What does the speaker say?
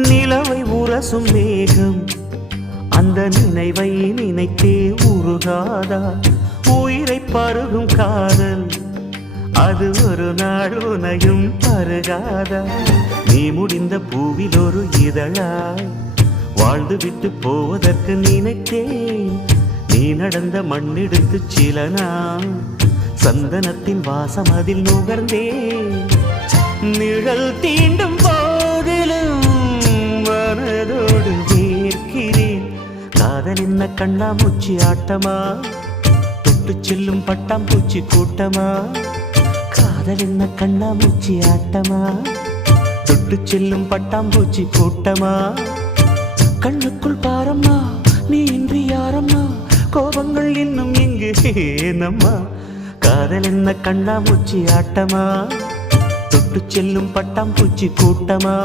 நிலவை உரசும் மேகம் அந்த நினைவை நினைத்தே உருகாதா? உயிரை பருகும் காதல் அது ஒரு நாள் உனையும் பருகாதா? நீ முடிந்த பூவில் ஒரு இதழாய் வாழ்ந்து விட்டு போவதற்கு நினைத்தேன். நீ நடந்த மண்ணெடுத்து சில நாள் சந்தனத்தின் வாசம் அதில் நுகர்ந்தேன். நிழல் தீண்டும் போதிலும் மனதோடு வேர்க்கிறேன். காதல் என்ன கண்ணாமூச்சி ஆட்டமா? தொட்டு செல்லும் பட்டாம்பூச்சி கூட்டமா? காதல் என்ன கண்ணாமூச்சி ஆட்டமா? தொட்டு செல்லும் பட்டாம்பூச்சி கூட்டமா? கண்ணுக்குள் பாரம்மா நீ இன்றி யாரம்மா? கோபங்கள் இன்னும் இங்கு ஏனம்மா? காதல் என்ன கண்ணாமூச்சி ஆட்டமா? தொட்டு செல்லும் பட்டாம்பூச்சி கூட்டமா?